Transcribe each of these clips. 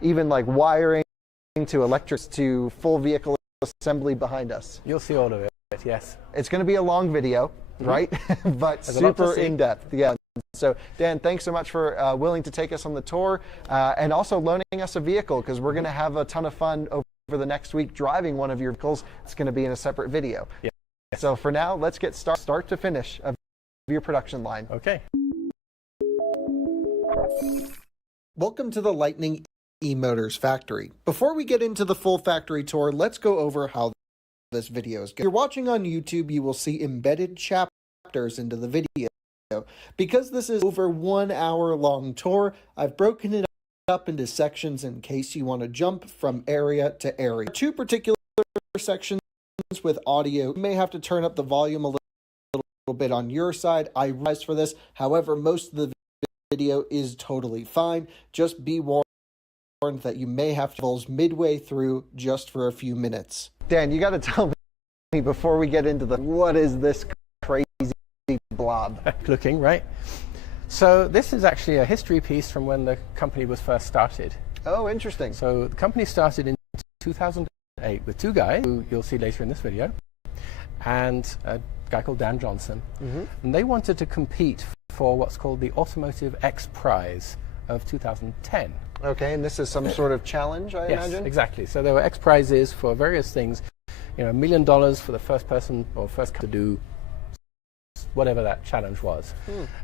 even like wiring to electrics to full vehicle assembly behind us. You'll see all of it, yes. It's going to be a long video, right? But super in-depth. Yeah. So, Dan, thanks so much for willing to take us on the tour and also loaning us a vehicle, because we're going to have a ton of fun over the next week driving one of your vehicles. It's going to be in a separate video. Yeah. So for now, let's get start to finish of your production line. Okay. Welcome to the Lightning eMotors factory. Before we get into the full factory tour, let's go over how this video is going. If you're watching on YouTube, you will see embedded chapters into the video. Because this is over 1 hour long tour, I've broken it up into sections in case you want to jump from area to area. 2 particular sections with audio. You may have to turn up the volume a little bit on your side. I realize for this. However, most of the video is totally fine. Just be warned that you may have to pause midway through just for a few minutes. Dan, you got to tell me before we get into what is this crazy blob? Looking, right? So this is actually a history piece from when the company was first started. Oh, interesting. So the company started in 2008 with 2 guys, who you'll see later in this video, and a guy called Dan Johnson. And they wanted to compete for what's called the Automotive X Prize of 2010. Okay, and this is some sort of challenge, I imagine? Yes, exactly. So there were X Prizes for various things. You know, $1 million for the first person or first to do whatever that challenge was.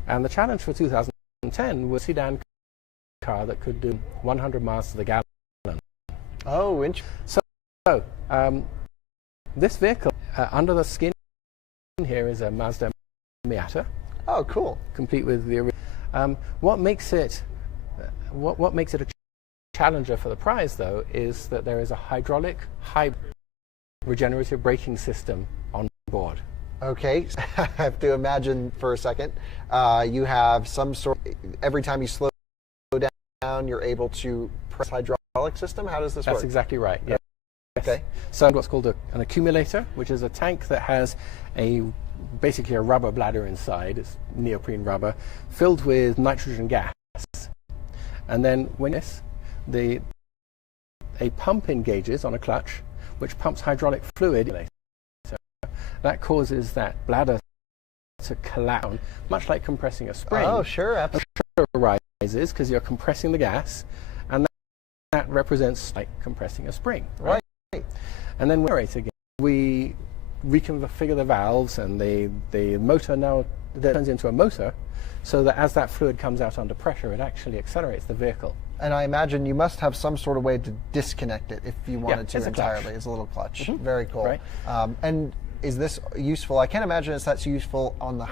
And the challenge for 2010 was a sedan car that could do 100 miles to the gallon. Oh, interesting. So this vehicle, under the skin here, is a Mazda Miata. Oh, cool. Complete with the what makes it a challenger for the prize, though, is that there is a hydraulic hybrid regenerative braking system on board. Okay, I have to imagine for a second. You have some sort. Every time you slow down, you're able to press hydraulic system. How does this work? That's exactly right. Yeah. Okay. So what's called an accumulator, which is a tank that has basically a rubber bladder inside. It's neoprene rubber filled with nitrogen gas, and then when a pump engages on a clutch, which pumps hydraulic fluid. That causes that bladder to collapse, much like compressing a spring. Oh, sure, absolutely. The pressure rises because you're compressing the gas, and that represents like compressing a spring, right? And then we reconfigure the valves, and the motor now turns into a motor, so that as that fluid comes out under pressure, it actually accelerates the vehicle. And I imagine you must have some sort of way to disconnect it if you wanted to it's entirely. It's a little clutch. Very cool. Right. And is this useful? I can't imagine that's useful on the